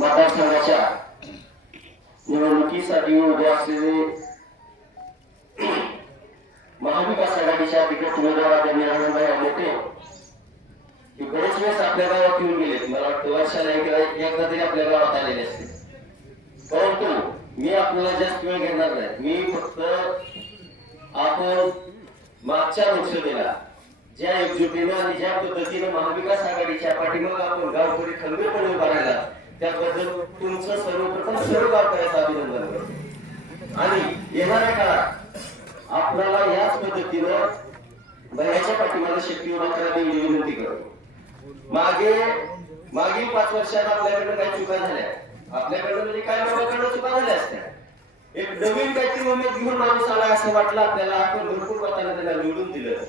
मतदारसंघाच्या निवडणुकीसाठी उभे असलेले महाविकास आघाडीच्या दिग्गज उमेदवार आदरणीय आनंदभाई आमटे हे बरेच वेळेस आपल्या गावात येऊन गेलेत. मला वाटतं वर्षाला एकदा तरी आपल्या गावात आलेले असते. परंतु मी आपल्याला जास्त वेळ घेणार नाही. मी फक्त आपण मागच्या लोकसभेला ज्या एकजुटीनं आणि ज्या पद्धतीनं महाविकास आघाडीच्या पाठीमागे आपण गावकरी खंबीरपणे उभा राहिला त्याबद्दल तुमचं सर्वप्रथम सर्व गावकऱ्याचं अभिनंदन करतो. आणि येणाऱ्या काळात आपल्याला याच पद्धतीनं बऱ्याच्या पाठीमागे शक्ती उभा करावी एवढी विनंती करतो. मागील 5 वर्षात आपल्याकडे काही चुका झाल्या. आपल्याकडे म्हणजे काय लोकांकडे चुका झाल्या असत्या. एक नवीन काहीतरी उमेद घेऊन माणूस आला असं वाटलं आपल्याला. आपण भरपूर मतांना त्याला निवडून दिलं.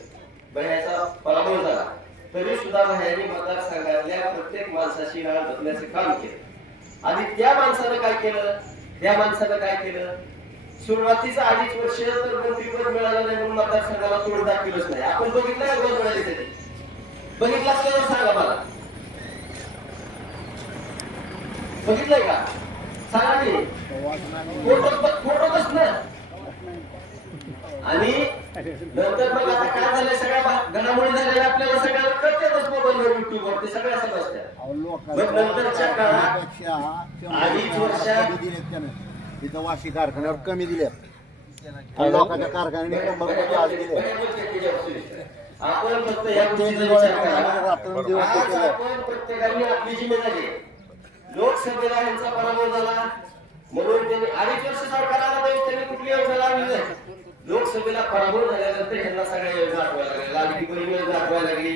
बह्याचा पराभव झाला तरी सुद्धा बह्याने मतदारसंघातल्या प्रत्येक माणसाशी नाळ जपण्याचे काम केलं. आणि त्या माणसानं काय केलं सुरुवातीचा 2.5 वर्ष तर मंत्रीपद मिळालं नाही म्हणून मतदारसंघाला तोड दाखवलंच नाही. आपण बघितलं का रोज मिळाली कधी? बघितलं असलं सांगा मला. बघितलंय का सांगा की. फोटोच ना. आणि नंतर मग आता काय झालंय सगळ्या घडामोडी झालेल्या आपल्याला सगळ्याला कळतेच मोबाईलवर युट्यूबवर ते सगळ्या समजतात. मग नंतरच्या काळात 2.5 वर्षात तिथं वाशी कारखान्यावर कमी दिल्या लोकांच्या कारखान्याने आपण फक्त या गोष्टीचा विचार करा. आपण प्रत्येकाने आपली जिम्मेदारी. लोकसभेला यांचा पराभव झाला म्हणून त्यांनी 2.5 वर्ष सरकारला त्यांनी कुठली योजना लावली नाही. लोकसभेला पराभव झाल्यानंतर यांना सगळ्या योजना आठवायला लागल्या. लाडकी बहीण योजना आठवायला लागली,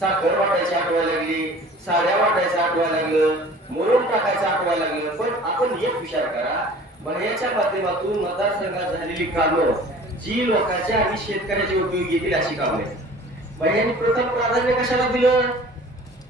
साखर वाटायची आठवायला लागली, साड्या वाटायचं आठवायला लागलं, मोरून टाकायचं आठवायला लागलं. पण आपण एक विचार करा, बघ्याच्या माध्यमातून मतदारसंघात झालेली कामं जी लोकांच्या आणि शेतकऱ्याच्या उपयोगी येतील अशी कामं आहेत. बघ्यांनी प्रथम प्राधान्य कशाला दिलं?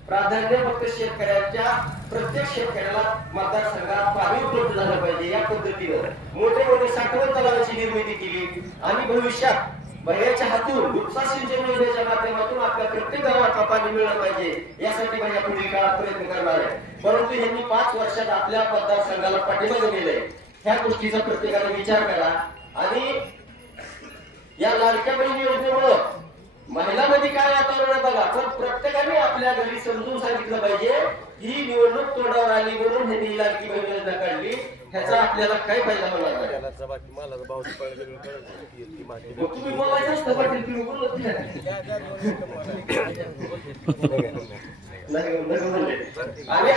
प्राधान्य फक्त शेतकऱ्याच्या प्रत्येक शेतकऱ्याला मतदारसंघात पाणी उपलब्ध झालं पाहिजे या पद्धतीनं मोठे मोठे साठवण तलावाची निर्मिती केली. आणि भविष्यात बह्याच्या हातून उपसा सिंचन योजनेच्या माध्यमातून आपल्या प्रत्येक गावाला पाणी मिळालं पाहिजे यासाठी बह्या पुढील काळात प्रयत्न करणार आहे. परंतु यांनी 5 वर्षात आपल्या मतदारसंघाला पाठीमागे नेलंय. ह्या गोष्टीचा प्रत्येकाने विचार करा. आणि या लाडक्या बहीण योजनेमुळं महिलांमध्ये काय वातावरण आहे बघा. पण प्रत्येकाने आपल्या घरी समजून सांगितलं पाहिजे ही निवडणूक तोंडावर आली म्हणून ह्यांनी लाडकी बहीण योजना काढली. ह्याचा आपल्याला काय फायदा होणार नाही. तुम्ही बोलायचं असतं पाटील, तुम्ही बोलत आणि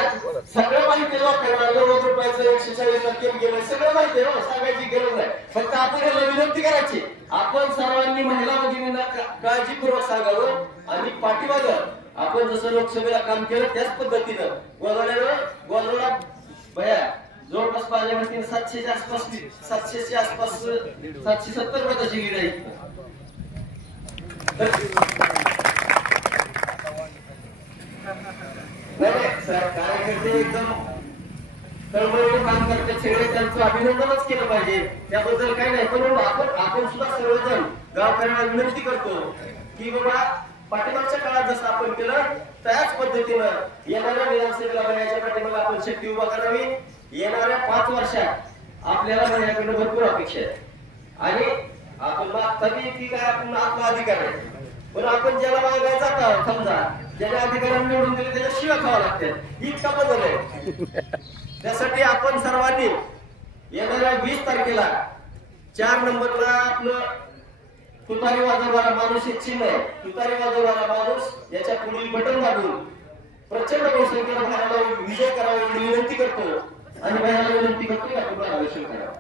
सगळं माहिती लोकांना 90 रुपयाचं 140 स्कीम गेलं सगळं माहिती आहे. सांगायची गरज नाही. फक्त आपल्याला विनंती करायची आपण सर्वांनी महिला भगिनींना काळजीपूर्वक सांगावं. आणि पाठीमागं आपण जसं लोकसभेला काम केलं त्याच पद्धतीनं गोंधळा भया जवळपास पाहिल्यावरती 700च्या आसपास 700च्या आसपास 770 मताची लीड आहे. कार्यकर्ते एकदम तळमळीने काम करतात सगळे. त्यांचं अभिनंदनच केलं पाहिजे त्याबद्दल काही नाही. पण आपण सुद्धा सर्वजण गावकऱ्यांना विनंती करतो की बाबा पाठीमागच्या काळात जसं आपण केलं त्याच पद्धतीनं येणाऱ्या विधानसभेला बघायच्या पाठीमागे आपण शक्ती उभा करावी. येणाऱ्या 5 वर्षात आपल्याला माझ्याकडे भरपूर अपेक्षा आहे. आणि आपण मागताना की काय आपण आपला अधिकार आहे. पण आपण ज्याला मागायला जात आहोत समजा ज्याला अधिकाऱ्यांनी निवडून दिले त्याच्या शिव्या खावा लागतात. ही इतका बदल आहे. त्यासाठी आपण सर्वांनी येणाऱ्या 20 तारखेला 4 नंबरला आपलं तुतारी वाजवणारा माणूस एक चिन्ह आहे. तुतारी वाजवणारा माणूस याच्या पुढील बटन दाबून प्रचंड बहुसंख्येने भारताला विजय करावा एवढी विनंती करतो. आणि बाहेर विनंती करतो की आपण आरक्षण करावं.